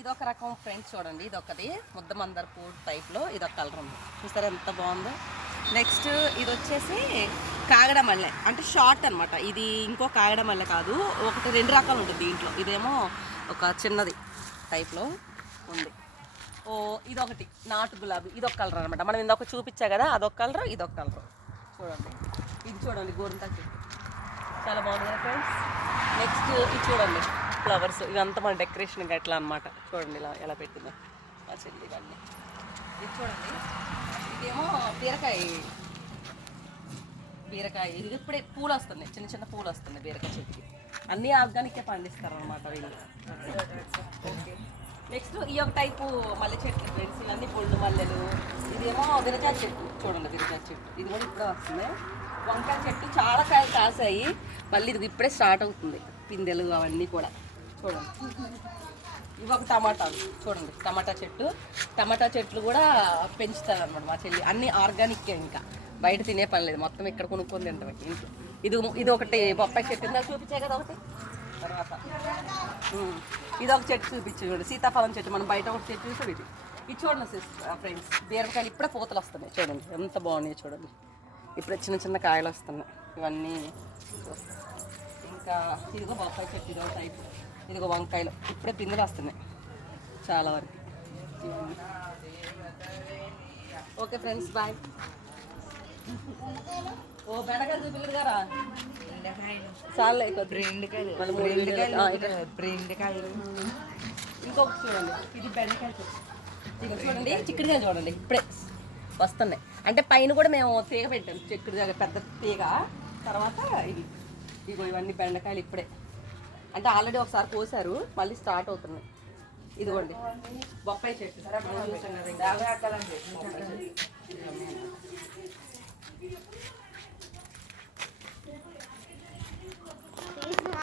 ఇదొక రకం ఫ్రెండ్స్ చూడండి, ఇదొకటి ముద్ద మందార పూలు టైప్లో ఇదొక కలర్ ఉంది, చూసారా ఎంత బాగుందో. నెక్స్ట్ ఇది వచ్చేసి కాగడ మల్లె, అంటే షార్ట్ అనమాట ఇది. ఇంకో కాగడ మల్లె కాదు, ఒకటి 2 రకాలు ఉంటుంది దీంట్లో. ఇదేమో ఒక చిన్నది టైప్లో ఉంది. ఓ ఇదొకటి నాటు గులాబీ, ఇదొక కలర్ అనమాట. మనం ఇంకొక చూపించా కదా, అదొక కలర్, ఇదొక కలర్. చూడండి ఇది చూడండి, గోరింటా చెట్టు చాలా బాగుంది కదా ఫ్రెండ్స్. నెక్స్ట్ ఇది చూడండి ఫ్లవర్స్, ఇవంతా మన డెకరేషన్ ఎట్లా అనమాట. చూడండి ఇలా ఎలా పెట్టిందో మా చెల్లి ఇవన్నీ. ఇది చూడండి, ఇదేమో బీరకాయ ఇది ఇప్పుడే పూలు వస్తున్నాయి, చిన్న చిన్న పూలు వస్తున్నాయి బీరకాయ చెట్టుకి. అన్నీ ఆర్గానిక్గా పండిస్తారు అనమాట వీళ్ళు. ఓకే, నెక్స్ట్ ఈ ఒక టైపు మల్లె చెట్లు ఫ్రెండ్స్, ఇవన్నీ పొళ్ళు మల్లెలు. ఇదేమో బీరకాయ చెట్టు, చూడండి బీరకాయ చెట్టు ఇది కూడా ఇప్పుడే వస్తుంది. వంకాయ చెట్టు చాలా కాయలు కాసాయి, మళ్ళీ ఇది ఇప్పుడే స్టార్ట్ అవుతుంది పిందెలు అవన్నీ కూడా. చూడండి ఇవి ఒక టమాటాలు, చూడండి టమాటా చెట్లు కూడా పెంచుతారు అనమాట మా చెల్లి. అన్నీ ఆర్గానిక్కే, ఇంకా బయట తినే పని లేదు, మొత్తం ఇక్కడ కొనుక్కొని తింటాం ఇంట్లో. ఇది ఒకటి బొప్పాయి చెట్టు ఇందాక చూపించాయి కదా ఒకటి. తర్వాత ఇది ఒక చెట్టు చూపించు, చూడండి సీతాఫలం చెట్టు. మనం బయట ఒక చెట్టు చూసి ఇది చూడండి ఫ్రెండ్స్, బీరకాయలు ఇప్పుడే పూతలు వస్తున్నాయి, చూడండి ఎంత బాగున్నాయి. చూడండి ఇప్పుడే చిన్న చిన్న కాయలు వస్తున్నాయి ఇవన్నీ. ఇంకా ఇదిగో బొప్పాయి చెట్టు, ఇదో టైపు. ఇదిగో వంకాయలు ఇప్పుడే పిందులు వస్తున్నాయి చాలా వరకు ఇవన్నీ. Okay friends, bye. ఓ బెండకాయలు చూపిల్లడు గారా, చాలా ఇంకొకటి చూడండి, ఇది బెండకాయ చెట్టు. ఇక చూడండి చిక్కుడుకాయ చూడండి ఇప్పుడే వస్తున్నాయి. అంటే పైన కూడా మేము తీగ పెట్టాం, చిక్కుడుకాయ పెద్ద తీగ. తర్వాత ఇగో ఇవన్నీ బెండకాయలు ఇప్పుడే, అంటే ఆల్రెడీ ఒకసారి కోసారు, మళ్ళీ స్టార్ట్ అవుతున్నాయి. ఇదిగోండి బొప్పాయి చెట్టు,